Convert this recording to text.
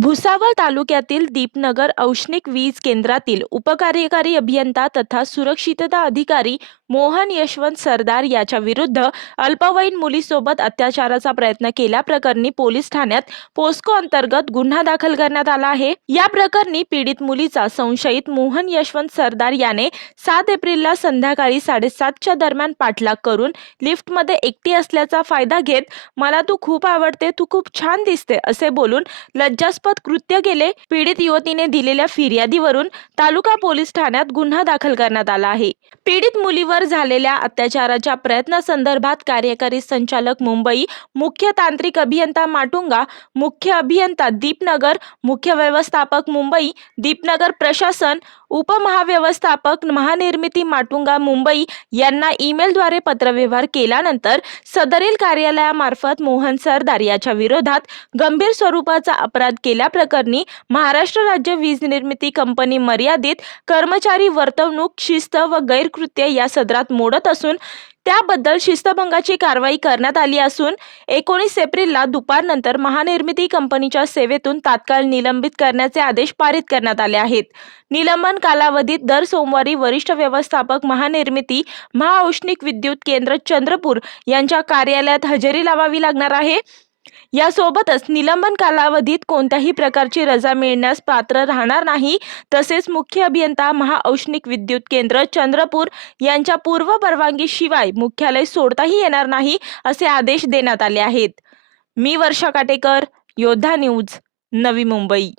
भुसावळ तालुक्यातील दीपनगर औष्णिक वीज केंद्रातील उपकार्यकारी अभियंता तथा सुरक्षितता अधिकारी मोहन यशवंत सरदार याच्या विरुद्ध अल्पवयीन मुलीसोबत अत्याचाराचा प्रयत्न केल्याप्रकरणी पोलीस ठाण्यात पोस्को अंतर्गत गुन्हा दाखल करण्यात आला आहे. या प्रकरणी पीडित मुलीचा संशयित मोहन यशवंत सरदार याने सात एप्रिलला संध्याकाळी साडेसातच्या दरम्यान पाठलाग करून लिफ्टमध्ये एकटी असल्याचा फायदा घेत मला तू खूप आवडते तू खूप छान दिसते असे बोलून लज्जास्पद कृत्य केले पीडित युवतीने दिलेल्या फिर्यादीवरून तालुका पोलीस ठाण्यात गुन्हा दाखल करण्यात आला आहे. पीडित मुलीवर झालेल्या अत्याचाराच्या प्रयत्नासंदर्भात कार्यकारी संचालक मुंबई मुख्य तांत्रिक अभियंता माटुंगा मुख्य अभियंता दीपनगर मुख्य व्यवस्थापक मुंबई दीपनगर प्रशासन उपमहाव्यवस्थापक महानिर्मिती माटुंगा मुंबई यांना ईमेलद्वारे पत्रव्यवहार केल्यानंतर सदरील कार्यालयामार्फत मोहन सरदार याच्या विरोधात गंभीर स्वरूपाचा अपराध केल्याप्रकरणी महाराष्ट्र राज्य वीज निर्मिती कंपनी मर्यादित कर्मचारी वर्तवणूक शिस्त व गैर कृत्य या सदरात मोडत असून त्याबद्दल शिस्तभंगाची कारवाई करण्यात आली असून एकोणीस एप्रिलला दुपारनंतर महानिर्मिती कंपनीच्या सेवेतून तात्काळ निलंबित करण्याचे आदेश पारित करण्यात आले आहेत. निलंबन कालावधीत दर सोमवारी वरिष्ठ व्यवस्थापक महानिर्मिती महाऔष्णिक विद्युत केंद्र चंद्रपूर यांच्या कार्यालयात हजेरी लावावी लागणार आहे. यासोबतच निलंबन कालावधीत कोणत्याही प्रकारची रजा मिळण्यास पात्र राहणार नाही. तसेच मुख्य अभियंता महाऔष्णिक विद्युत केंद्र चंद्रपूर यांच्या पूर्व परवानगीशिवाय मुख्यालय सोडताही येणार नाही असे आदेश देण्यात आले आहेत. मी वर्षा काटेकर योद्धा न्यूज नवी मुंबई.